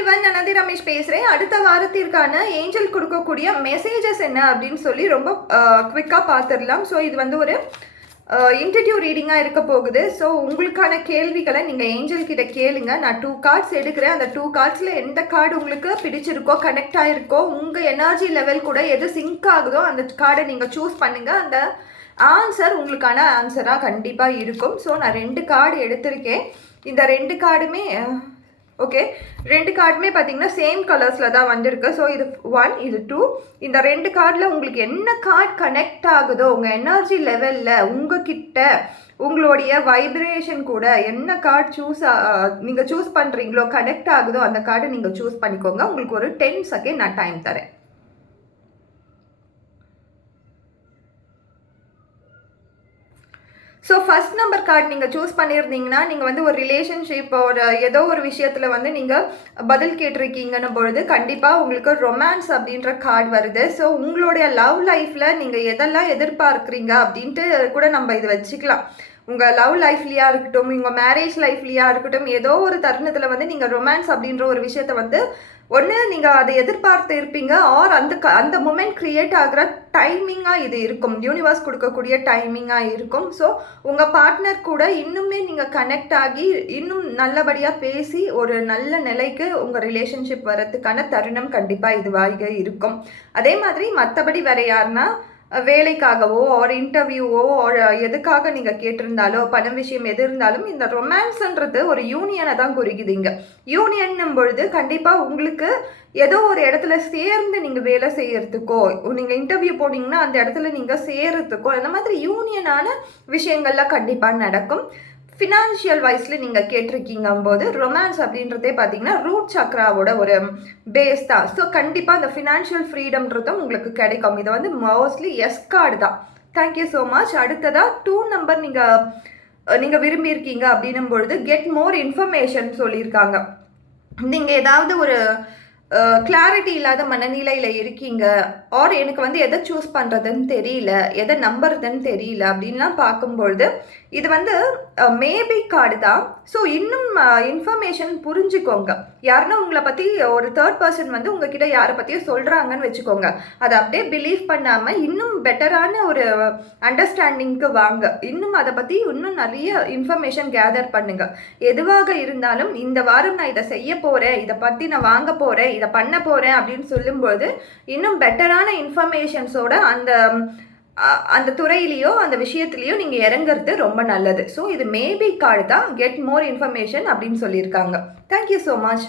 Everyone, நான் நந்தி ரமேஷ் பேசுகிறேன். அடுத்த வாரத்திற்கான ஏஞ்சல் கொடுக்கக்கூடிய மெசேஜஸ் என்ன அப்படின்னு சொல்லி ரொம்ப குவிக்காக பார்த்துடலாம். ஸோ இது வந்து ஒரு இன்டர்வியூ ரீடிங்காக இருக்க போகுது. ஸோ உங்களுக்கான கேள்விகளை நீங்கள் ஏஞ்சல் கிட்ட கேளுங்க. நான் 2 கார்ட்ஸ் எடுக்கிறேன். அந்த 2 கார்ட்ஸில் எந்த கார்டு உங்களுக்கு பிடிச்சிருக்கோ, கனெக்ட் ஆகிருக்கோ, உங்கள் எனர்ஜி லெவல் கூட எது சிங்க் ஆகுதோ அந்த கார்டை நீங்கள் சூஸ் பண்ணுங்கள். அந்த ஆன்சர் உங்களுக்கான ஆன்சராக கண்டிப்பாக இருக்கும். ஸோ நான் 2 கார்டு எடுத்திருக்கேன். இந்த 2 கார்டுமே ஓகே, 2 கார்டுமே பார்த்தீங்கன்னா சேம் கலர்ஸில் தான் வந்திருக்கு. ஸோ இது 1, இது 2. இந்த 2 கார்டில் உங்களுக்கு என்ன கார்டு கனெக்ட் ஆகுதோ, உங்கள் எனர்ஜி லெவலில் உங்ககிட்ட உங்களுடைய வைப்ரேஷன் கூட என்ன கார்டு நீங்கள் சூஸ் பண்ணுறீங்களோ, கனெக்ட் ஆகுதோ அந்த கார்டை நீங்கள் சூஸ் பண்ணிக்கோங்க. உங்களுக்கு ஒரு 10 செகண்ட் நான் டைம் தரேன். ஸோ ஃபஸ்ட் நம்பர் கார்டு நீங்கள் சூஸ் பண்ணியிருந்தீங்கன்னா, நீங்கள் வந்து ஒரு ரிலேஷன்ஷிப் ஒரு ஏதோ ஒரு விஷயத்தில் வந்து நீங்கள் பதில் கேட்டிருக்கீங்கன்னு பொழுது கண்டிப்பாக உங்களுக்கு ரொமான்ஸ் அப்படின்ற கார்டு வருது. ஸோ உங்களுடைய லவ் லைஃப்பில் நீங்கள் எதெல்லாம் எதிர்பார்க்குறீங்க அப்படின்ட்டு கூட நம்ம இது வச்சுக்கலாம். உங்கள் லவ் லைஃப்லையா இருக்கட்டும், உங்கள் மேரேஜ் லைஃப்லையா இருக்கட்டும், ஏதோ ஒரு தருணத்தில் வந்து நீங்கள் ரொமான்ஸ் அப்படின்ற ஒரு விஷயத்தை வந்து ஒன்று நீங்கள் அதை எதிர்பார்த்து இருப்பீங்க, ஆர் அந்த மூமெண்ட் க்ரியேட் ஆகிற டைமிங்காக இது இருக்கும். யூனிவர்ஸ் கொடுக்கக்கூடிய டைமிங்காக இருக்கும். ஸோ உங்கள் பார்ட்னர் கூட இன்னுமே நீங்கள் கனெக்ட் ஆகி இன்னும் நல்லபடியாக பேசி ஒரு நல்ல நிலைக்கு உங்கள் ரிலேஷன்ஷிப் வரத்துக்கான தருணம் கண்டிப்பாக இதுவாக இருக்கும். அதே மாதிரி மற்றபடி வேறு யாருன்னா வேலைக்காகவோ ஒரு இன்டர்வியூவோ ஒரு எதுக்காக நீங்கள் கேட்டிருந்தாலோ பணம் விஷயம் எது இருந்தாலும் இந்த ரொமான்ஸ்ன்றது ஒரு யூனியனை தான் குறிக்குதுங்க. யூனியன்னும் பொழுது கண்டிப்பாக உங்களுக்கு ஏதோ ஒரு இடத்துல சேர்ந்து நீங்கள் வேலை செய்யறதுக்கோ, நீங்கள் இன்டர்வியூ போனீங்கன்னா அந்த இடத்துல நீங்கள் சேர்றதுக்கோ இந்த மாதிரி யூனியனான விஷயங்கள்லாம் கண்டிப்பாக நடக்கும். ஃபினான்ஷியல் வைஸில் நீங்கள் கேட்டிருக்கீங்க போது ரொமான்ஸ் அப்படின்றதே பார்த்தீங்கன்னா ரூட் சக்ராவோட ஒரு பேஸ் தான். ஸோ கண்டிப்பாக அந்த ஃபினான்ஷியல் ஃப்ரீடம்ன்றதும் உங்களுக்கு கிடைக்கும். இதை வந்து மோஸ்ட்லி எஸ் கார்டு தான். Thank you so much. அடுத்ததாக 2 நம்பர் நீங்கள் விரும்பியிருக்கீங்க அப்படின்னும் பொழுது கெட் மோர் இன்ஃபர்மேஷன் சொல்லியிருக்காங்க. நீங்கள் ஏதாவது ஒரு கிளாரிட்டி இல்லாத மனநிலையில் இருக்கீங்க, ஆர் எனக்கு வந்து எதை சூஸ் பண்ணுறதுன்னு தெரியல, எதை நம்புறதுன்னு தெரியல அப்படின்லாம் பார்க்கும்பொழுது இது வந்து மேபி கார்டு தான். ஸோ இன்னும் இன்ஃபர்மேஷன் புரிஞ்சுக்கோங்க. யாருன்னா உங்களை பற்றி ஒரு 3rd பர்சன் வந்து உங்ககிட்ட யாரை பற்றியும் சொல்கிறாங்கன்னு வச்சுக்கோங்க. அதை அப்படியே பிலீவ் பண்ணாமல் இன்னும் பெட்டரான ஒரு அண்டர்ஸ்டாண்டிங்க்கு வாங்க. இன்னும் அதை பற்றி இன்னும் நிறைய இன்ஃபர்மேஷன் கேதர் பண்ணுங்க. எதுவாக இருந்தாலும் இந்த வாரம் நான் இதை செய்ய போகிறேன், இதை பற்றி நான் வாங்க போகிறேன், இதை பண்ண போகிறேன் அப்படின்னு சொல்லும்போது இன்னும் பெட்டரான இன்ஃபர்மேஷன்ஸோட அந்த துறையிலையோ அந்த விஷயத்துலையோ நீங்கள் இறங்குறது ரொம்ப நல்லது. ஸோ இது மேபி கார்டு தான். கெட் மோர் இன்ஃபர்மேஷன் அப்படின்னு சொல்லியிருக்காங்க. Thank you so much.